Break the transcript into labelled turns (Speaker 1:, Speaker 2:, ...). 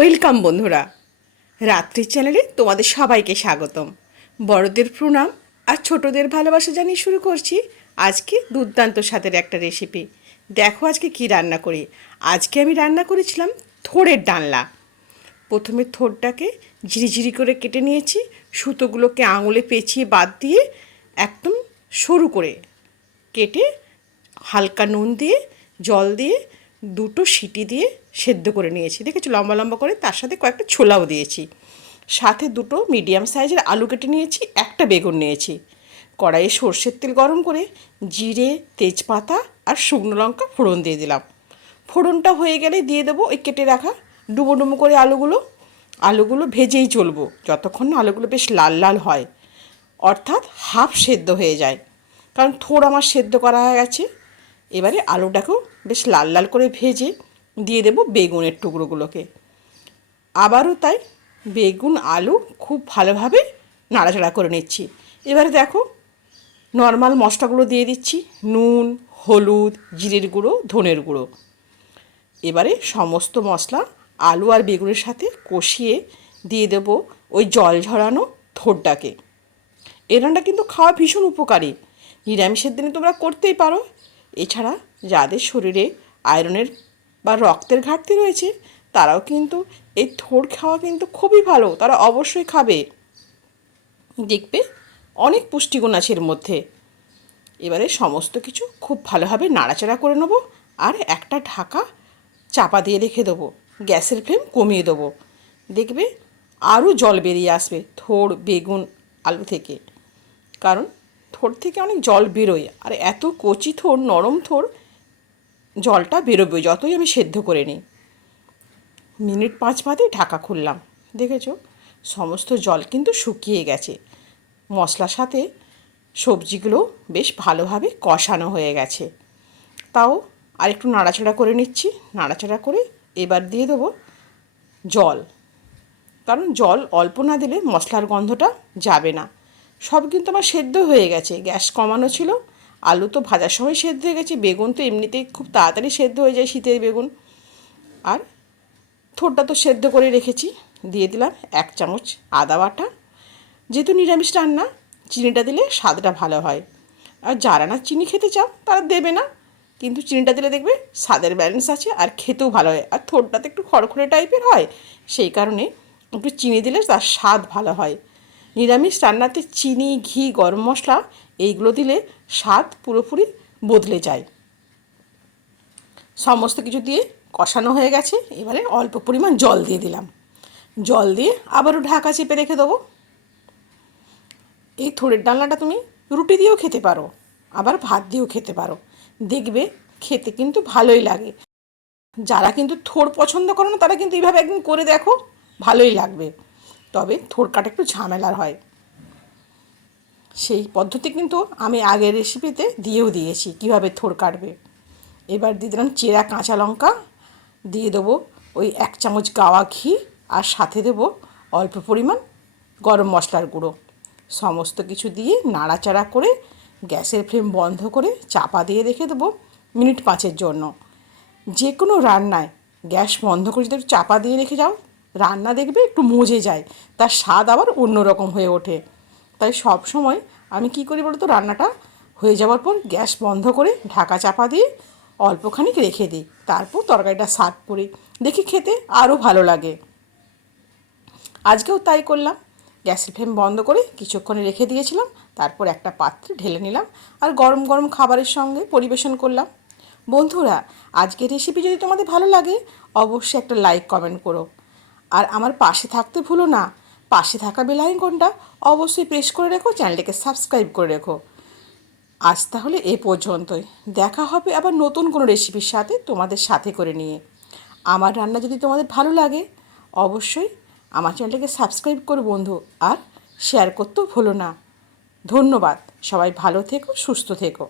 Speaker 1: Welcome বন্ধুরা। রাত্রির চ্যানেলে তোমাদের সবাইকে স্বাগতম। বড়দের প্রণাম আর ছোটদের ভালোবাসা জানিয়ে শুরু করছি আজকে দুর্দান্ত স্বাদের একটা রেসিপি দেখো আজকে কি রান্না করি। আজকে আমি রান্না করেছিলাম থোড়ের ডালনা। প্রথমে থোড়টাকে ঝিরিঝিরি করে কেটে নিয়েছি, সুতোগুলোকে আঙুলে পেঁচিয়ে বাদ দিয়ে একদম সরু করে কেটে হালকা নুন দিয়ে, জল দিয়ে দুটো সিটি দিয়ে সেদ্ধ করে নিয়েছি। দেখেছি? লম্বা লম্বা করে। তার সাথে কয়েকটা ছোলাও দিয়েছি। সাথে দুটো মিডিয়াম সাইজের আলু কেটে নিয়েছি, একটা বেগুন নিয়েছি। কড়াইয়ে সর্ষের তেল গরম করে জিরে, তেজপাতা আর শুকনো লঙ্কা ফোড়ন দিয়ে দিলাম। ফোড়নটা হয়ে গেলে দিয়ে দেবো ওই কেটে রাখা ডুবো ডুবো করে আলুগুলো। আলুগুলো ভেজেই চলবো, যতক্ষণ না আলুগুলো বেশ লাল লাল হয়। অর্থাৎ হাফ সেদ্ধ হয়ে যায়। কারণ থোড় আমার সেদ্ধ করা হয়ে গেছে। এবারে আলুটাকেও বেশ লাল লাল করে ভেজে দিয়ে দেবো বেগুনের টুকরোগুলোকে। আবারও তাই বেগুন, আলু খুব ভালোভাবে নাড়াচাড়া করে নিচ্ছি। এবারে দেখো, নর্মাল মশলাগুলো দিয়ে দিচ্ছি, নুন, হলুদ, জিরের গুঁড়ো, ধনের গুঁড়ো। এবারে সমস্ত মশলা আলু আর বেগুনের সাথে কষিয়ে দিয়ে দেব ওই জল ঝরানো থোড়টাকে এ কিন্তু খাওয়া ভীষণ উপকারী। নিরামিষের দিনে তোমরা করতেই পারো এছাড়া যাদের শরীরে আয়রনের বা রক্তের ঘাটতি রয়েছে, তারাও কিন্তু এই থোড় খাওয়া কিন্তু খুবই ভালো, তারা অবশ্যই খাবে। দেখবে অনেক পুষ্টিগুণ আছে এর মধ্যে। এবারে সমস্ত কিছু খুব ভালোভাবে নাড়াচাড়া করে নেব আর একটা ঢাকা চাপা দিয়ে রেখে দেবো, গ্যাসের ফ্লেম কমিয়ে দেবো। দেখবে আরও জল বেরিয়ে আসবে থোড়, বেগুন, আলু থেকে। কারণ থোড় থেকে অনেক জল বেরোয়। আর এত কচি থোড় নরম থোড় জলটা বেরোবে যতই আমি সেদ্ধ করে নিই। মিনিট পাঁচ বাদে ঢাকা খুললাম, দেখেছ? সমস্ত জল কিন্তু শুকিয়ে গেছে। মশলার সাথে সবজিগুলো বেশ ভালোভাবে কষানো হয়ে গেছে। তাও আর একটু নাড়াচাড়া করে নিচ্ছি। নাড়াচাড়া করে এবার দিয়ে দেবো জল। কারণ জল অল্প না দিলে মশলার গন্ধটা যাবে না। সব কিন্তু আমার সেদ্ধ হয়ে গেছে। গ্যাস কমানো ছিল, আলু তো ভাজার সময় সেদ্ধ হয়ে গেছে, বেগুন তো এমনিতেই খুব তাড়াতাড়ি সেদ্ধ হয়ে যায় শীতের বেগুন। আর থোড়টা তো সেদ্ধ করে রেখেছি, দিয়ে দিলাম এক চামচ আদা বাটা। যেহেতু নিরামিষ রান্না, চিনিটা দিলে স্বাদটা ভালো হয়। আর যারা না চিনি খেতে চাও, তারা দেবে না। কিন্তু চিনিটা দিলে দেখবে স্বাদের ব্যালেন্স আছে আর খেতেও ভালো হয়। আর থোড়টাতে একটু খড়খড়ে টাইপের হয়, সেই কারণে একটু চিনি দিলে তার স্বাদ ভালো হয়। নিরামিষ রান্নাতে চিনি, ঘি, গরম মশলা, এইগুলো দিলে স্বাদ পুরোপুরি বদলে যায়। সমস্ত কিছু দিয়ে কষানো হয়ে গেছে। এবারে অল্প পরিমাণ জল দিয়ে দিলাম। জল দিয়ে আবারও ঢাকা চেপে রেখে দেবো। এই থোড়ের ডালনাটা তুমি রুটি দিয়েও খেতে পারো, আবার ভাত দিয়েও খেতে পারো। দেখবে খেতে কিন্তু ভালোই লাগে। যারা কিন্তু থোড় পছন্দ করে না, তারা কিন্তু এইভাবে একদিন করে দেখো, ভালোই লাগবে। তবে থোড় কাটা একটু ঝামেলার হয়। সেই পদ্ধতি কিন্তু আমি আগের রেসিপিতে দিয়েও দিয়েছি, কীভাবে থোড় কাটবে। এবার দিয়ে দিলাম চেরা কাঁচা লঙ্কা, দিয়ে দেবো ওই এক চামচ গাওয়া ঘি, আর সাথে দেবো অল্প পরিমাণ গরম মশলার গুঁড়ো। সমস্ত কিছু দিয়ে নাড়াচাড়া করে গ্যাসের ফ্লেম বন্ধ করে চাপা দিয়ে রেখে দেবো মিনিট পাঁচের জন্য। যে কোনো রান্নায় গ্যাস বন্ধ করে যদি চাপা দিয়ে রেখে যাও রান্না দেখবে একটু মজে যায়। তার স্বাদ আবার অন্যরকম হয়ে ওঠে। তাই সব সময় আমি কি করি বলতো, রান্নাটা হয়ে যাওয়ার পর গ্যাস বন্ধ করে ঢাকা চাপা দিয়ে অল্পখানিক রেখে দিই। তারপর তরকারিটা সার্ভ করি। দেখি খেতে আরও ভালো লাগে। আজকেও তাই করলাম। গ্যাসের ফ্লেম বন্ধ করে কিছুক্ষণে রেখে দিয়েছিলাম। তারপর একটা পাত্রে ঢেলে নিলাম আর গরম গরম খাবারের সঙ্গে পরিবেশন করলাম। বন্ধুরা, আজকের রেসিপি যদি তোমাদের ভালো লাগে, অবশ্যই একটা লাইক কমেন্ট করো। আর আমার পাশে থাকতে ভুলো না। পাশে থাকা বেল আইকনটা অবশ্যই প্রেস করে রেখো, চ্যানেলটাকে সাবস্ক্রাইব করে রেখো। আজ তাহলে এ পর্যন্তই। দেখা হবে আবার নতুন কোনো রেসিপির সাথে তোমাদের সাথে করে নিয়ে। আমার রান্না যদি তোমাদের ভালো লাগে, অবশ্যই আমার চ্যানেলটাকে সাবস্ক্রাইব করো বন্ধু, আর শেয়ার করতেও ভুলো না। ধন্যবাদ। সবাই ভালো থেকো, সুস্থ থেকো।